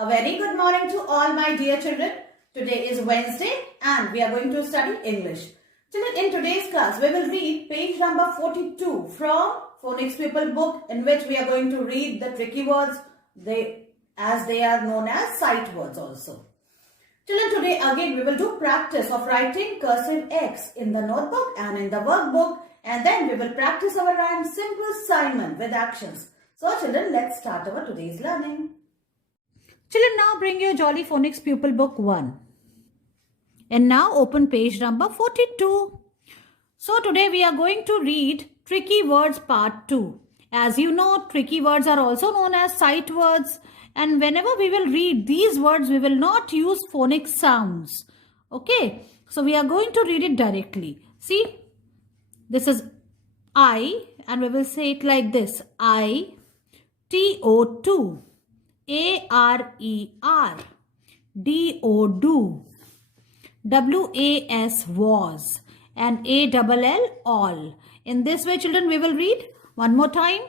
A very good morning to all my dear children. Today is Wednesday and we are going to study English. Children, in today's class, we will read page number 42 from Phonics People book, in which we are going to read the tricky words as they are known as sight words also. Children, today again we will do practice of writing cursive X in the notebook and in the workbook, and then we will practice our rhyme Simple Simon with actions. So children, let's start our today's learning. Children, now bring your Jolly Phonics Pupil Book 1. And now open page number 42. So today we are going to read Tricky Words Part 2. As you know, tricky words are also known as sight words. And whenever we will read these words, we will not use phonic sounds. Okay. So we are going to read it directly. See, this is I, and we will say it like this. I, TO2. ARER, DO, WAS, was, and ALL, all. In this way, children, we will read one more time.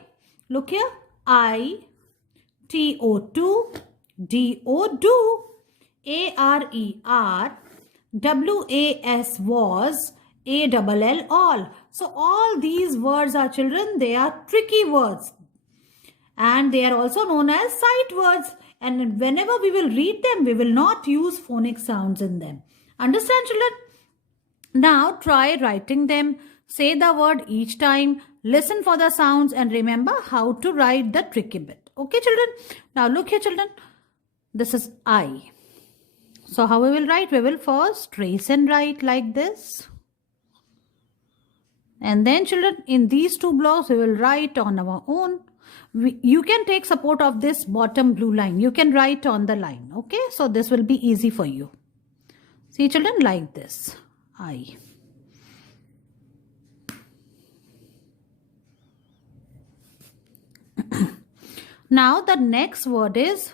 Look here. I, TO2, DO, ARER, WAS, was, ALL, all. So all these words are, children, they are tricky words. And they are also known as sight words. And whenever we will read them, we will not use phonic sounds in them. Understand, children? Now try writing them. Say the word each time. Listen for the sounds and remember how to write the tricky bit. Okay, children? Now look here, children. This is I. So how we will write? We will first trace and write like this. And then, children, in these two blocks, we will write on our own. You can take support of this bottom blue line. You can write on the line. Okay. So this will be easy for you. See, children, like this. I. Now the next word is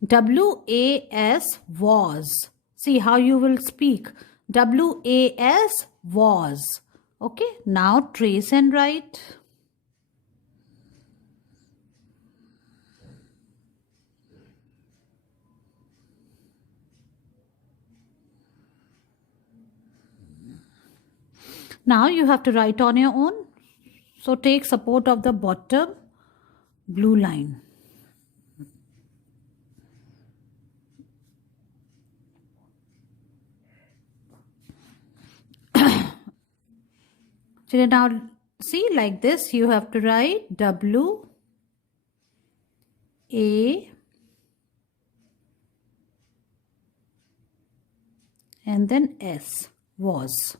WAS, was. See how you will speak. WAS, was. Okay. Now trace and write. Now you have to write on your own. So take support of the bottom blue line. So now see, like this you have to write W A and then S, was.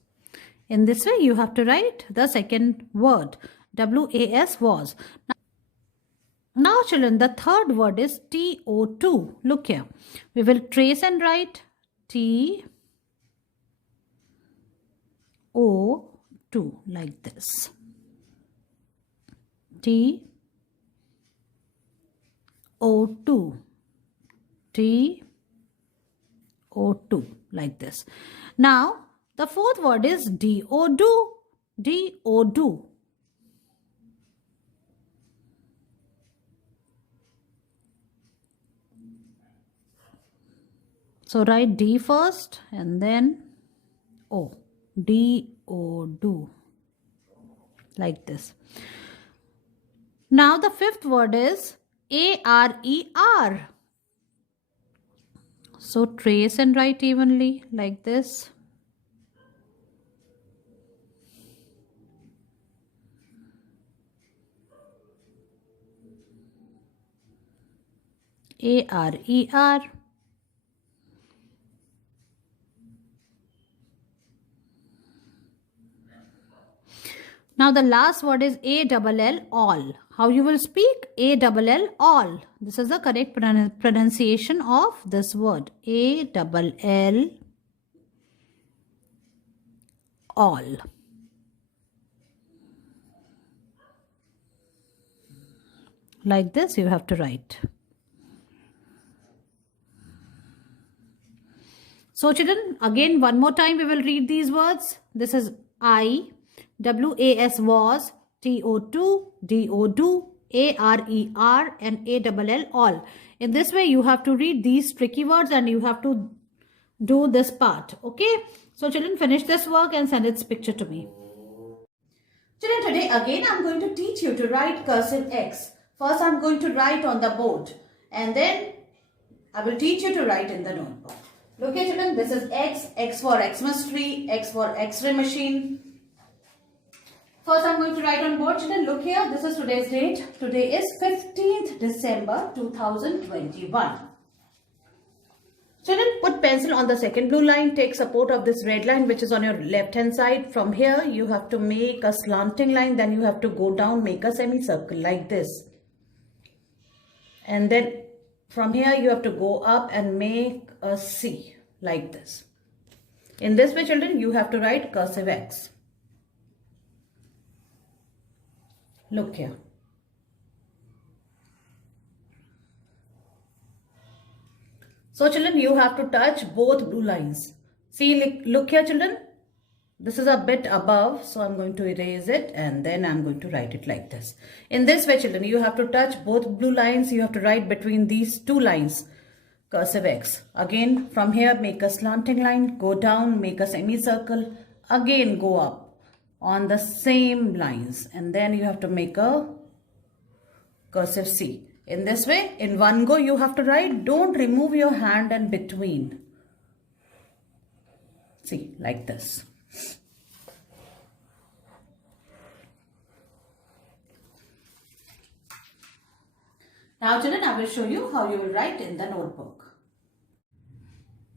In this way, you have to write the second word, WAS, was. Now, children, the third word is TO2. Look here. We will trace and write TO2 like this. TO2. TO2 like this. Now, the fourth word is DO. So write D first and then O. DO. Like this. Now the fifth word is ARER. So trace and write evenly like this. ARER. Now the last word is ALL, all. How you will speak? ALL, all. This is the correct pronunciation of this word. ALL, all. Like this you have to write. So children, again one more time we will read these words. This is I, WAS, was, TO2, DO, A-R-E-R and A-double-L, all. In this way, you have to read these tricky words and you have to do this part. Okay. So children, finish this work and send its picture to me. Children, today again I'm going to teach you to write cursive X. First I'm going to write on the board and then I will teach you to write in the notebook. Look here children, this is X, X for Xmas tree, X for X-ray machine. First I'm going to write on board children. Look here, this is today's date. Today is 15th December 2021. Children, put pencil on the second blue line. Take support of this red line which is on your left hand side. From here you have to make a slanting line. Then you have to go down, make a semicircle like this. And then from here you have to go up and make a C like this. In this way children, you have to write cursive X. Look here. So children, you have to touch both blue lines. See, look here children. This is a bit above, so I'm going to erase it and then I'm going to write it like this. In this way children, you have to touch both blue lines. You have to write between these two lines, cursive X. Again, from here, make a slanting line, go down, make a semicircle, again go up on the same lines and then you have to make a cursive C. In this way, in one go, you have to write, don't remove your hand and between. See, like this. Now, children, I will show you how you will write in the notebook.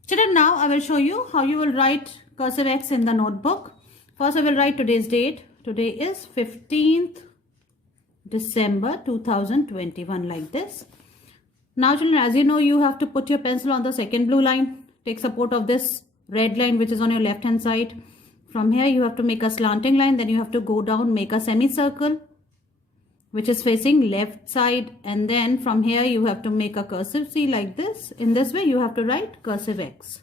Children, now I will show you how you will write cursive X in the notebook. First, I will write today's date. Today is 15th December 2021 like this. Now children, as you know, you have to put your pencil on the second blue line. Take support of this red line which is on your left hand side. From here you have to make a slanting line, then you have to go down, make a semicircle which is facing left side, and then from here you have to make a cursive C like this. In this way you have to write cursive X.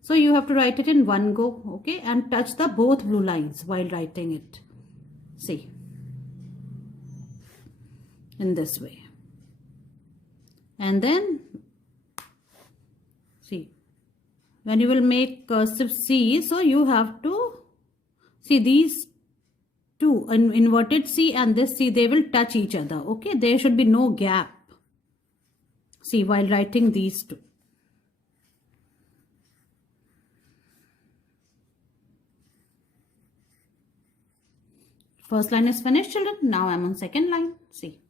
So you have to write it in one go, okay, and touch the both blue lines while writing it. See. In this way, and then see, when you will make cursive C, so you have to see these two, an inverted C and this C, they will touch each other, okay, there should be no gap, see, while writing these two. First line is finished children. Now I am on second line. See.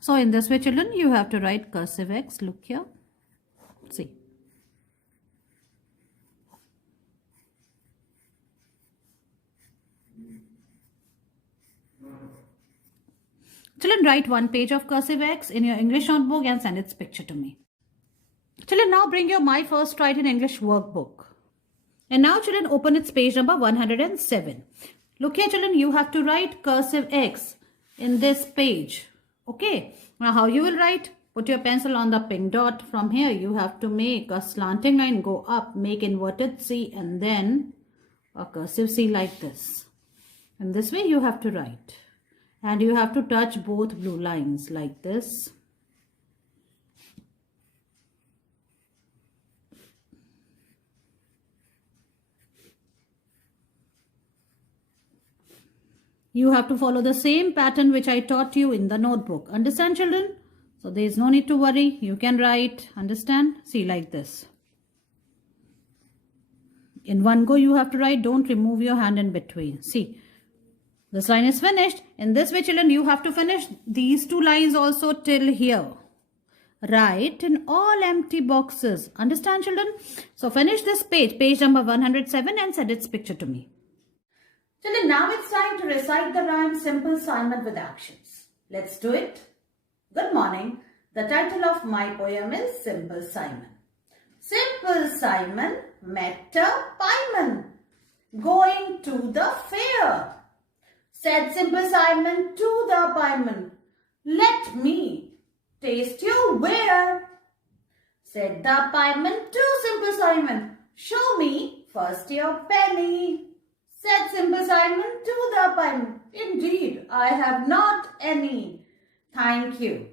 So in this way children, you have to write cursive X. Look here. See. Children, write one page of cursive X in your English notebook and send its picture to me. Children, now bring your My First Write in English workbook. And now children, open its page number 107. Look here children, you have to write cursive X in this page. Okay, now how you will write? Put your pencil on the pink dot. From here you have to make a slanting line, go up, make inverted C and then a cursive C like this. And this way you have to write. And you have to touch both blue lines like this. You have to follow the same pattern which I taught you in the notebook. Understand children? So there is no need to worry. You can write. Understand? See like this. In one go you have to write. Don't remove your hand in between. See. This line is finished. In this way children, you have to finish these two lines also till here. Write in all empty boxes. Understand children? So finish this page, page number 107 and send its picture to me. Children, now it's time to recite the rhyme Simple Simon with actions. Let's do it. Good morning. The title of my poem is Simple Simon. Simple Simon met a pieman going to the fair. Said Simple Simon to the pieman, let me taste your ware. Said the pieman to Simple Simon, show me first your penny. Said Simple Simon to the pieman, indeed, I have not any. Thank you.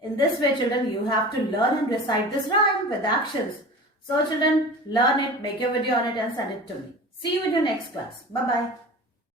In this way, children, you have to learn and recite this rhyme with actions. So, children, learn it, make a video on it and send it to me. See you in your next class. Bye-bye.